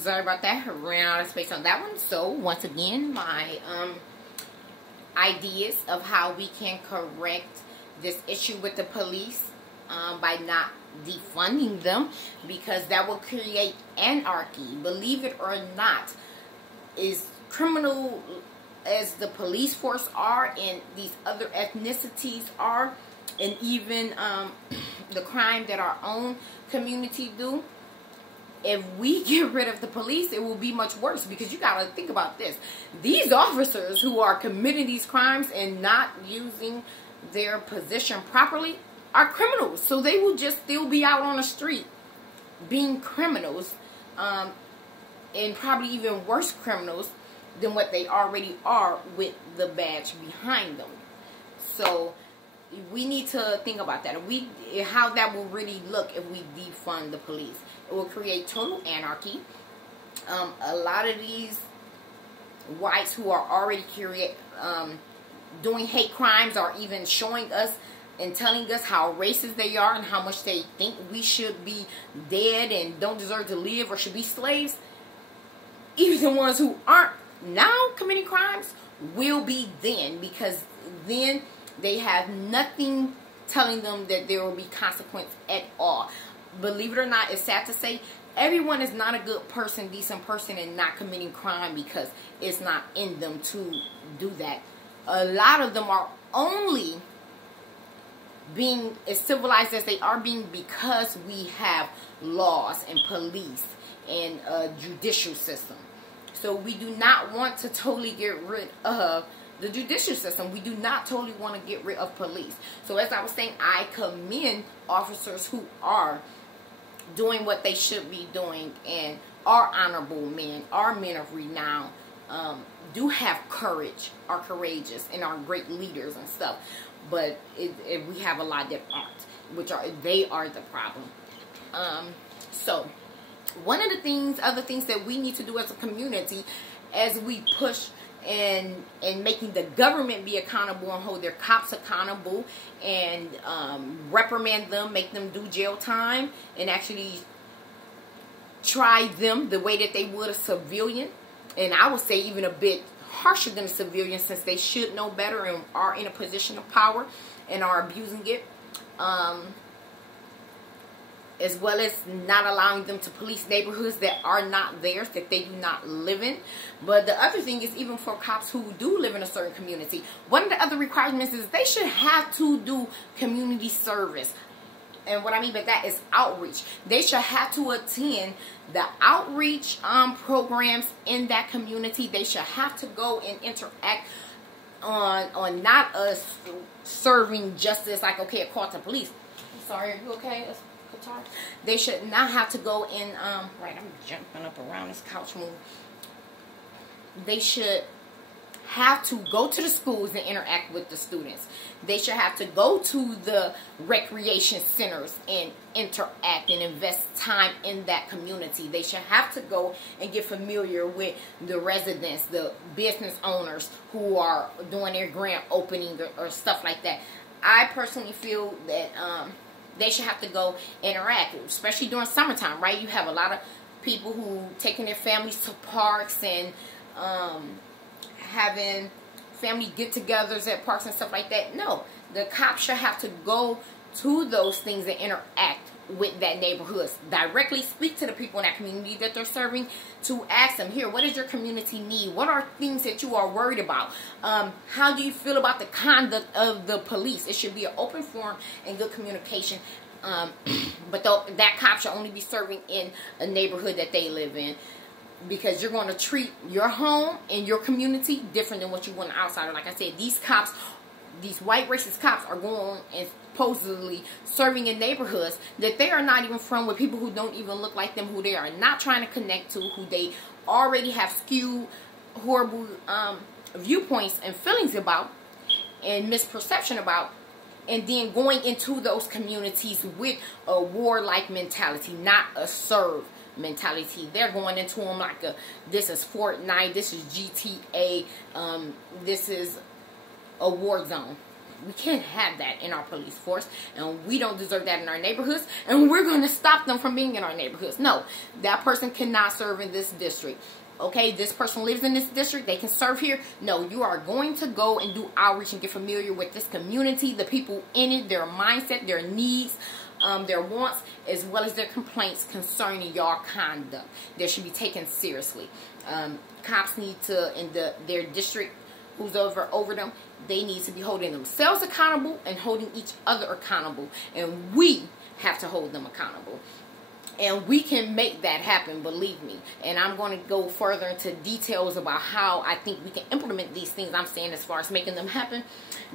Sorry about that. Ran out of space on that one. So once again, my ideas of how we can correct this issue with the police by not defunding them, because that will create anarchy. Believe it or not, is criminal as the police force are and these other ethnicities are, and even the crime that our own community do, if we get rid of the police, it will be much worse. Because you gotta think about this. These officers who are committing these crimes and not using their position properly are criminals. So they will just still be out on the street being criminals, and probably even worse criminals than what they already are with the badge behind them. So we need to think about that. How that will really look if we defund the police. It will create total anarchy. A lot of these whites who are already doing hate crimes are even showing us and telling us how racist they are and how much they think we should be dead and don't deserve to live or should be slaves. Even the ones who aren't now committing crimes will be then, because then they have nothing telling them that there will be consequence at all. Believe it or not, it's sad to say, everyone is not a good person, decent person, and not committing crime because it's not in them to do that. A lot of them are only being as civilized as they are being because we have laws and police and a judicial system. So we do not want to totally get rid of the judicial system. We do not totally want to get rid of police. So as I was saying, I commend officers who are doing what they should be doing and are honorable men, are men of renown, do have courage, are courageous, and are great leaders and stuff. But we have a lot that aren't, they are the problem. So one of the other things that we need to do as a community, as we push and making the government be accountable and hold their cops accountable and reprimand them, make them do jail time, and actually try them the way that they would a civilian, and I would say even a bit harsher than a civilian, since they should know better and are in a position of power and are abusing it, as well as not allowing them to police neighborhoods that are not theirs, that they do not live in. But the other thing is, even for cops who do live in a certain community, one of the other requirements is they should have to do community service. And what I mean by that is outreach. They should have to attend the outreach programs in that community. They should have to go and interact on not us serving justice, like, okay, a call to police. I'm sorry, are you okay? They should not have to go in, right, I'm jumping up around this couch move. They should have to go to the schools and interact with the students. They should have to go to the recreation centers and interact and invest time in that community. They should have to go and get familiar with the residents, the business owners who are doing their grand opening or stuff like that. I personally feel that they should have to go interact, especially during summertime, right? You have a lot of people who taking their families to parks and having family get-togethers at parks and stuff like that. No, the cops should have to go to those things and interact with that neighborhood. Directly speak to the people in that community that they're serving to ask them, here, what does your community need? What are things that you are worried about? How do you feel about the conduct of the police? It should be an open forum and good communication. But that cop should only be serving in a neighborhood that they live in, because you're going to treat your home and your community different than what you want an outsider. Like I said, these cops, these white racist cops, are going and supposedly serving in neighborhoods that they are not even from, with people who don't even look like them, who they are not trying to connect to, who they already have skewed, horrible viewpoints and feelings about and misperception about, and then going into those communities with a warlike mentality, not a serve mentality. They're going into them like this is Fortnite, this is GTA, this is a war zone. We can't have that in our police force, and we don't deserve that in our neighborhoods, and we're going to stop them from being in our neighborhoods. No, that person cannot serve in this district. Okay, this person lives in this district, they can serve here. No, you are going to go and do outreach and get familiar with this community, the people in it, their mindset, their needs, their wants, as well as their complaints concerning your conduct. They should be taken seriously. Cops need to, in their district, who's over them, they need to be holding themselves accountable and holding each other accountable. And we have to hold them accountable. And we can make that happen, believe me. And I'm going to go further into details about how I think we can implement these things I'm saying as far as making them happen.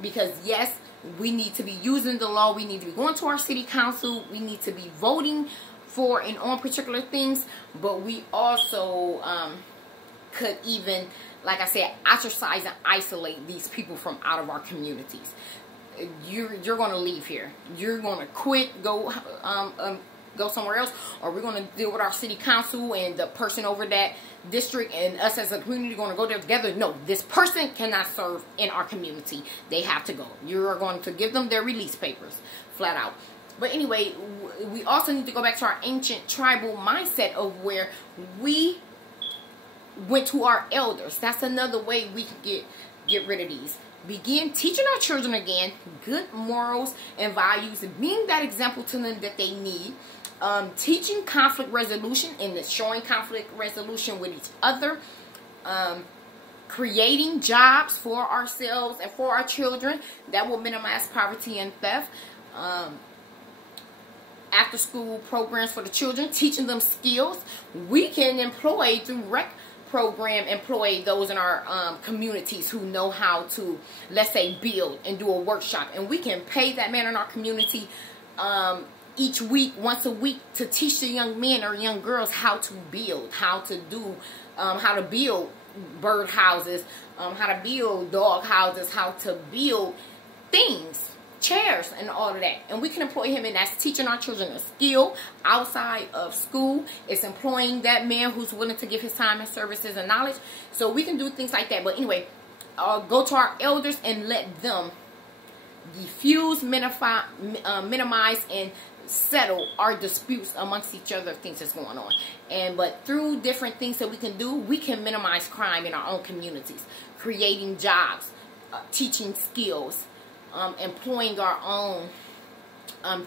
Because yes, we need to be using the law. We need to be going to our city council. We need to be voting for and on particular things. But we also could even, like I said, ostracize and isolate these people from out of our communities. You're going to leave here. You're going to quit, go somewhere else, or we're going to deal with our city council and the person over that district, and us as a community going to go there together. No, this person cannot serve in our community. They have to go. You are going to give them their release papers, flat out. But anyway, we also need to go back to our ancient tribal mindset of where we went to our elders. That's another way we can get rid of these. Begin teaching our children again good morals and values, and being that example to them that they need. Teaching conflict resolution and showing conflict resolution with each other. Creating jobs for ourselves and for our children that will minimize poverty and theft. After school programs for the children, teaching them skills. We can employ through rec program, employ those in our communities who know how to, let's say, build and do a workshop, and we can pay that man in our community each week, once a week, to teach the young men or young girls how to build, how to build bird houses, how to build dog houses, how to build things, chairs, and all of that. And we can employ him, and that's teaching our children a skill outside of school. It's employing that man who's willing to give his time and services and knowledge. So we can do things like that. But anyway, go to our elders and let them diffuse, minimize, and settle our disputes amongst each other, things that's going on. But through different things that we can do, we can minimize crime in our own communities, creating jobs, teaching skills, employing our own,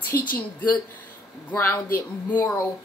teaching good, grounded, moral